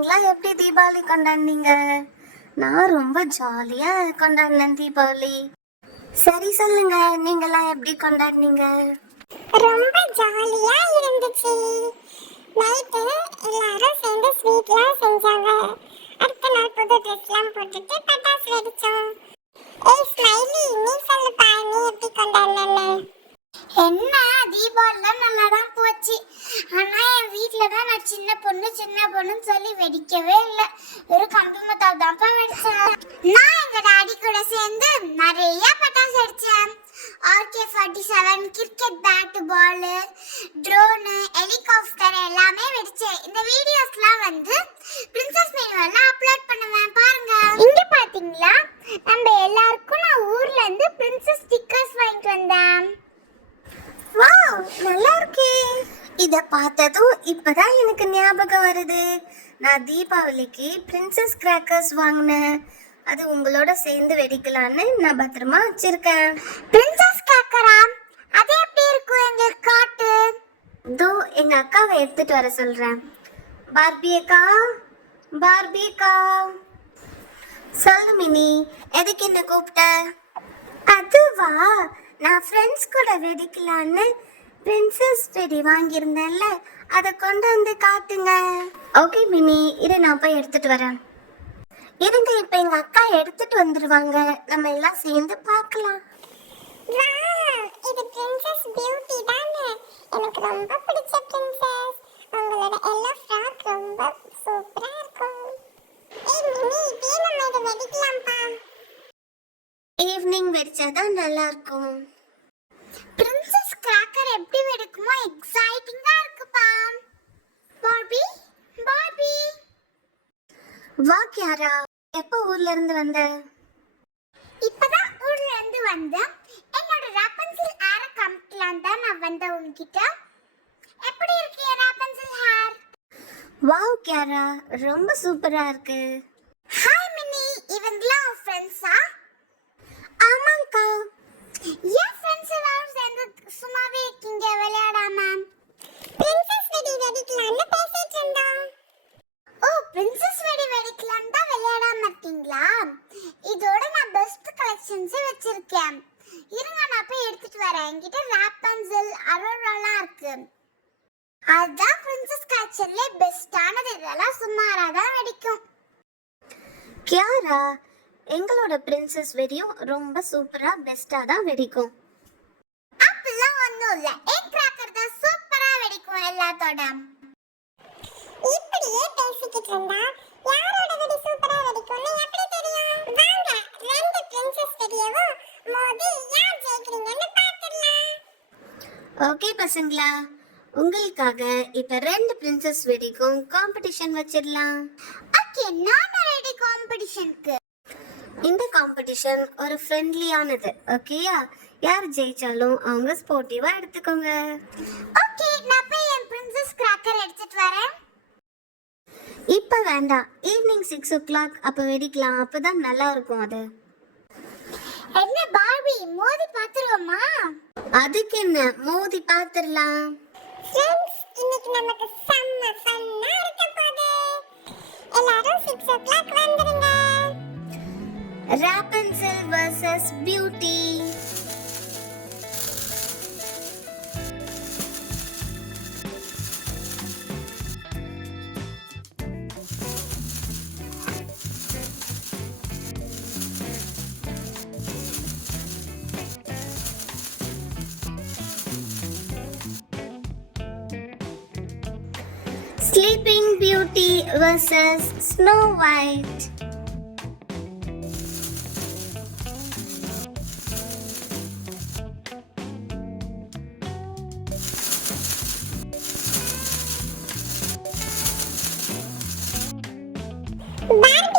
நீங்களாம் எப்படி தீபாவளி கொண்டாடுனீங்க? நான் ரொம்ப ஜாலியா கொண்டாடினேன் தீபாவளி. சரி சொல்லுங்க, நீங்களாம் எப்படி கொண்டாடுனீங்க? ரொம்ப ஜாலியா இருந்துச்சு. நைட்டு எல்லாரும் சேர்ந்து ஸ்வீட்லாம் செஞ்சாங்க. அடுத்த நாள் புது ட்ரெஸ்லாம் போட்டுட்டு பட்டாசு வெடிச்சோம். ஏய் ஸ்மைலி, நீ சொல்லுப்பா, நீ எப்படி கொண்டாடுனேன்னு? என்ன தீபாவளிலாம் நல்லா தான் போச்சு. ஆனா என் வீட்ல தான் நான் சின்ன பொண்ணுன்னு சொல்லி வெடிக்கவே இல்லை. ஒரு கம்பி மத்தால் தான்ப்பா வெடிச்சேன். நான் எங்க டாடி கூட சேர்ந்து நிறைய பட்டாசு வெடிச்சேன். RK-47, கிரிக்கெட் பேட், பால், ட்ரோனு, ஹெலிகாப்டர் எல்லாமே வெடிச்சேன். இந்த வீடியோஸ்லாம் வந்து பிரின்சஸ் மெனுவல்ல அப்லோட் பண்ணுவேன், பாருங்க. இங்க பாத்தீங்களா, நம்ம எல்லாருக்கும் நான் ஊர்ல இருந்து பிரின்சஸ் ஸ்டிக்கர்ஸ் வாங்கிட்டு வந்தேன். வாவ், நல்லா இருக்கே. இத பார்த்ததும் இப்பதான் எனக்கு ஞாபகம் வருது. நான் தீபாவளிக்கு பிரின்சஸ் கிராக்கர்ஸ் வாங்கினேன். அது உங்களோட சேர்ந்து வெடிக்கலான்னு நான் பத்திரமா வச்சிருக்கேன். பிரின்சஸ் கிராக்கரா? அது எப்படி இருக்கும், எங்களுக்கு காட்டு. இதோ எங்க அக்காவை எடுத்துட்டு வர சொல்றேன். பார்பி அக்கா, பார்பி அக்கா. சொல்லு மினி, எதுக்கு என்ன கூப்பிட்ட? அதுவா, நான் ஃப்ரெண்ட்ஸ் கூட வெடிக்கலான்னு பிரின்சஸ் வெடி வாங்கியிருந்தேன்ல, அதை கொண்டு வந்து காட்டுங்க. ஓகே மினி, இதை நான் போய் எடுத்துட்டு வரேன். இருங்க, இப்ப எங்க அக்கா எடுத்துட்டு வந்துருவாங்க, நம்ம எல்லாம் சேர்ந்து பார்க்கலாம். வாவ், இது பிரின்சஸ் பியூட்டி தானே? எனக்கு ரொம்ப பிடிச்ச பிரின்சஸ். உங்களோட எல்லோ ஃப்ராக் ரொம்ப சூப்பரா இருக்கும். ஏய் மினி, இப்போ நம்ம இதை வெடிக்கலாம்ப்பா. ஈவினிங் வெடிச்சாதான் நல்லா இருக்கும். பிரின்சஸ் கிராக்கர் எப்படி வெடிக்குமோ எக்ஸைட்டிங்கா இருக்குப்பா. Barbie, Barbie. வா கியாரா, எப்போ ஊர்ல இருந்து வந்த? இப்பதான் ஊர்ல இருந்து வந்தேன். என்னோட ராப்பன்சில் ஹேரை காமிக்கலாம் தான் நான் வந்தேன் உன்கிட்ட. எப்படி இருக்கு என் ராப்பன்சில் ஹேர்? வாவ் கியாரா, ரொம்ப சூப்பரா இருக்கு. ஹாய் மினி, இவங்கலாம் உன் ஃப்ரெண்ட்ஸா? ஆமாங்கக்கா. என் ஃப்ரெண்ட்ஸ் எல்லாரும் சேர்ந்து சும்மாவே இருக்கீங்க விளையாடாம? பிரின்சஸ் வெடி வெடிக்கலாம்னு பேசிட்டு இருந்தோம். ஓ, பிரின்சஸ் வெடி வெடிக்கலாம் தான் விளையாடாம இருக்கீங்களா? இதோட நான் பெஸ்ட் கலெக்ஷன்ஸ் வச்சிருக்கேன். இருங்க, நான் போய் எடுத்துட்டு வரேன். என்கிட்ட ராப்பன்சில், அரோராலாம் இருக்கு. அதான் பிரின்சஸ் கலெக்ஷன்ல பெஸ்டானது. இதெல்லாம் சுமாரா தான் வெடிக்கும். கியாரா, எங்களோட பிரின்சஸ் வெடியும் ரொம்ப சூப்பரா பெஸ்டா தான் வெடிக்கும். அப்படிலாம் ஒன்றும் இல்லை, என் கிராக்கர் தான் சூப்பரா வெடிக்கும் எல்லாத்தோட. இப்படியே பேசிக்கிட்டு இருந்தா யாரோட வெடி சூப்பரா வெடிக்கும்னு எப்படி தெரியும்? வாங்க, ரெண்டு பிரின்சஸ் வெடியவும் மோதி யார் ஜெயிக்கிறீங்கன்னு பார்த்துடலாம். ஓகே பசங்களா, உங்களுக்காக இப்ப 2 பிரின்சஸ் வெடிக்கும் காம்படிஷன் வச்சிடலாம். ஓகே, நான் ரெடி காம்படிஷனுக்கு. இந்த காம்படிஷன் ஒரு ஃப்ரெண்ட்லியானது, ஓகேயா? யார் ஜெயிச்சாலும் அவங்க ஸ்போர்ட்டிவா எடுத்துக்கோங்க. ஓகே, நான் போய் என் பிரின்சஸ் கிராக்கர் எடுத்துட்டு வரேன். இப்ப வேண்டாம், ஈவினிங் 6 o'clock அப்ப வெடிக்கலாம், அப்பதான் நல்லா இருக்கும். அது என்ன பார்பி, மோதி பாத்துருவோமா? அதுக்கு என்ன, மோதி பாத்துடலாம். ஃப்ரெண்ட்ஸ், இன்னைக்கு நமக்கு செம்ம ஃபன்னா இருக்க போகுது. எல்லாரும் 6 o'clock வந்துருங்க. ராப்பன்சல் vs beauty. Sleeping Beauty vs Snow White. Barbie